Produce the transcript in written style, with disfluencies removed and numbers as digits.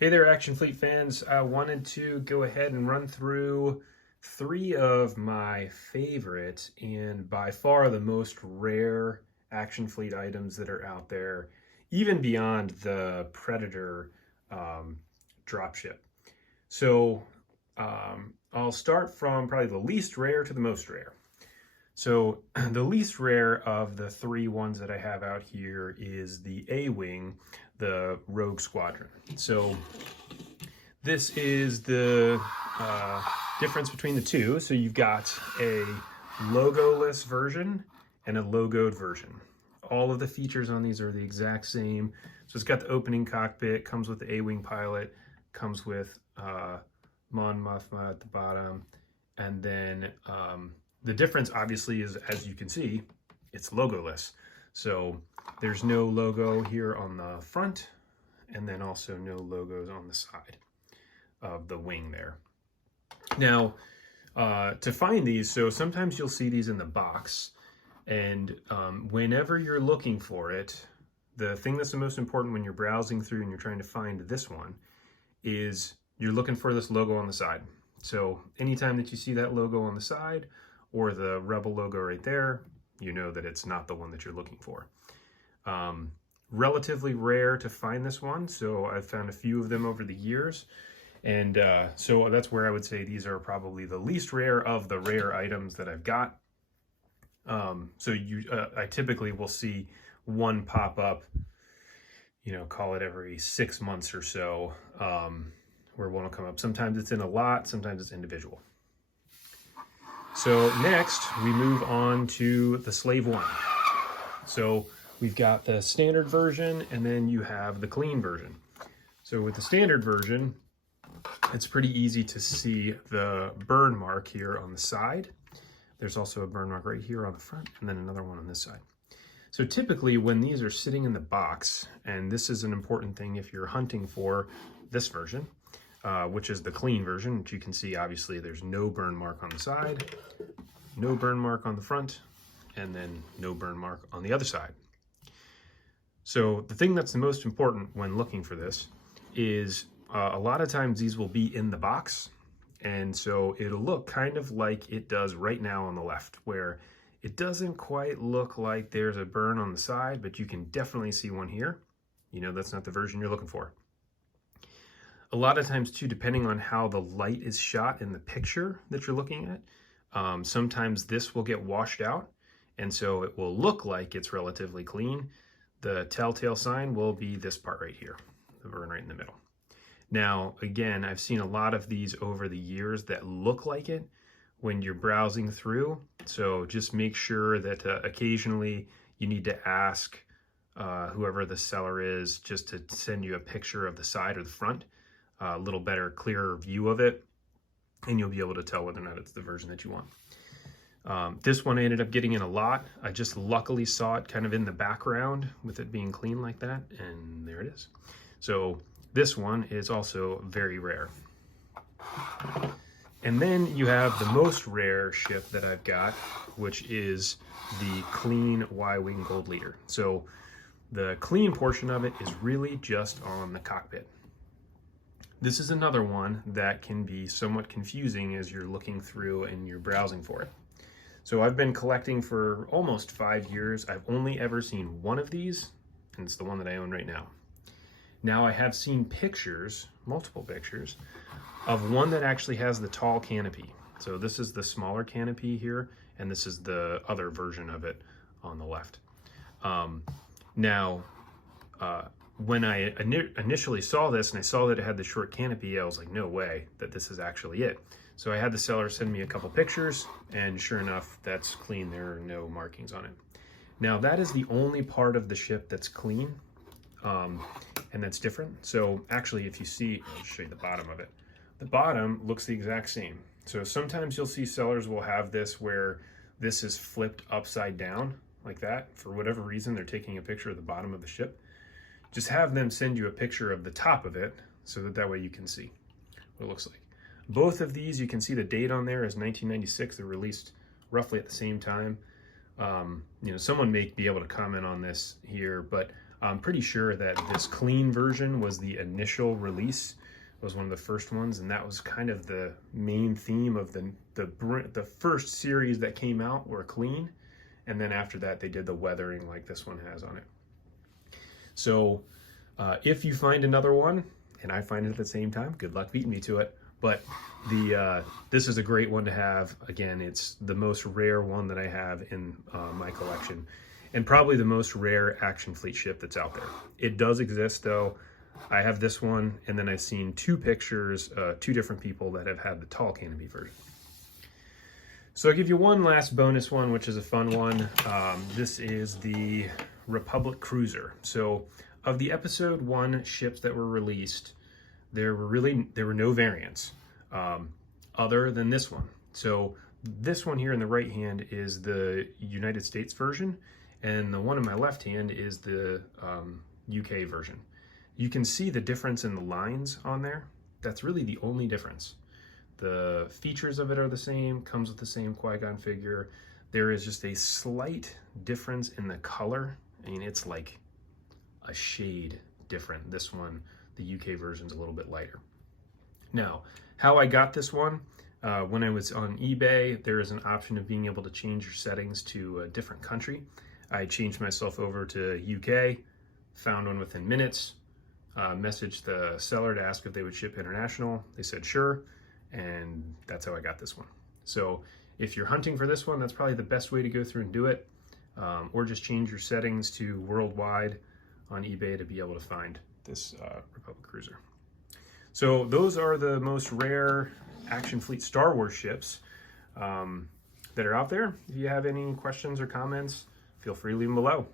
Hey there, Action Fleet fans. I wanted to go ahead and run through three of my favorite and by far the most rare Action Fleet items that are out there, even beyond the Predator dropship. So I'll start from probably the least rare to the most rare. So the least rare of the three ones that I have out here is the A-Wing, the Rogue Squadron. So this is the difference between the two. So you've got a logoless version and a logoed version. All of the features on these are the exact same. So it's got the opening cockpit, comes with the A-Wing pilot, comes with Mon Mothma at the bottom, and then the difference obviously is, as you can see, it's logoless. So there's no logo here on the front, and then also no logos on the side of the wing there. Now, to find these, so sometimes you'll see these in the box, and whenever you're looking for it, the thing that's the most important when you're browsing through and you're trying to find this one is you're looking for this logo on the side. So anytime that you see that logo on the side or the Rebel logo right there, you know that it's not the one that you're looking for. Relatively rare to find this one, so I've found a few of them over the years. And so that's where I would say these are probably the least rare of the rare items that I've got. I typically will see one pop up, call it every 6 months or so, where one will come up. Sometimes it's in a lot, sometimes it's individual. So next we move on to the Slave One. So we've got the standard version and then you have the clean version. So with the standard version, it's pretty easy to see the burn mark here on the side. There's also a burn mark right here on the front and then another one on this side. So typically when these are sitting in the box, and this is an important thing if you're hunting for this version, which is the clean version, which you can see obviously there's no burn mark on the side, no burn mark on the front, and then no burn mark on the other side. So the thing that's the most important when looking for this is a lot of times these will be in the box, and so it'll look kind of like it does right now on the left, where it doesn't quite look like there's a burn on the side, but you can definitely see one here. That's not the version you're looking for. A lot of times too, depending on how the light is shot in the picture that you're looking at, sometimes this will get washed out, and so it will look like it's relatively clean. The telltale sign will be this part right here, the burn right in the middle. Now, again, I've seen a lot of these over the years that look like it when you're browsing through. So just make sure that occasionally you need to ask whoever the seller is just to send you a picture of the side or the front, a little better, clearer view of it, and you'll be able to tell whether or not it's the version that you want. This one I ended up getting in a lot. I just luckily saw it kind of in the background with it being clean like that, and there it is. So this one is also very rare. And then you have the most rare ship that I've got, which is the clean Y-Wing Gold Leader. So the clean portion of it is really just on the cockpit. This is another one that can be somewhat confusing as you're looking through and you're browsing for it. So I've been collecting for almost 5 years. I've only ever seen one of these, and it's the one that I own right now. Now I have seen pictures, multiple pictures, of one that actually has the tall canopy. So this is the smaller canopy here, and this is the other version of it on the left. When I initially saw this and I saw that it had the short canopy, I was like, no way that this is actually it. So I had the seller send me a couple pictures, and sure enough, that's clean. There are no markings on it. Now that is the only part of the ship that's clean, and that's different. So actually, if you see, I'll show you the bottom of it. The bottom looks the exact same. So sometimes you'll see sellers will have this where this is flipped upside down like that. For whatever reason, they're taking a picture of the bottom of the ship. Just have them send you a picture of the top of it so that way you can see what it looks like. Both of these, you can see the date on there is 1996. They're released roughly at the same time. Someone may be able to comment on this here, but I'm pretty sure that this clean version was the initial release, was one of the first ones, and that was kind of the main theme of the first series that came out were clean, and then after that they did the weathering like this one has on it. So if you find another one, and I find it at the same time, good luck beating me to it. But this is a great one to have. Again, it's the most rare one that I have in my collection, and probably the most rare Action Fleet ship that's out there. It does exist though. I have this one, and then I've seen two pictures, two different people that have had the tall canopy version. So I'll give you one last bonus one, which is a fun one. This is the Republic Cruiser. So of the episode 1 ships that were released, there were no variants other than this one. So this one here in the right hand is the United States version, and the one in my left hand is the UK version. You can see the difference in the lines on there. That's really the only difference. The features of it are the same, comes with the same Qui-Gon figure. There is just a slight difference in the color. I mean, it's like a shade different. This one, the UK version's a little bit lighter. Now, how I got this one, when I was on eBay, there is an option of being able to change your settings to a different country. I changed myself over to UK, found one within minutes, messaged the seller to ask if they would ship international. They said sure, and that's how I got this one. So if you're hunting for this one, that's probably the best way to go through and do it, or just change your settings to worldwide on eBay to be able to find this Republic Cruiser. So those are the most rare Action Fleet Star Wars ships that are out there. If you have any questions or comments, feel free to leave them below.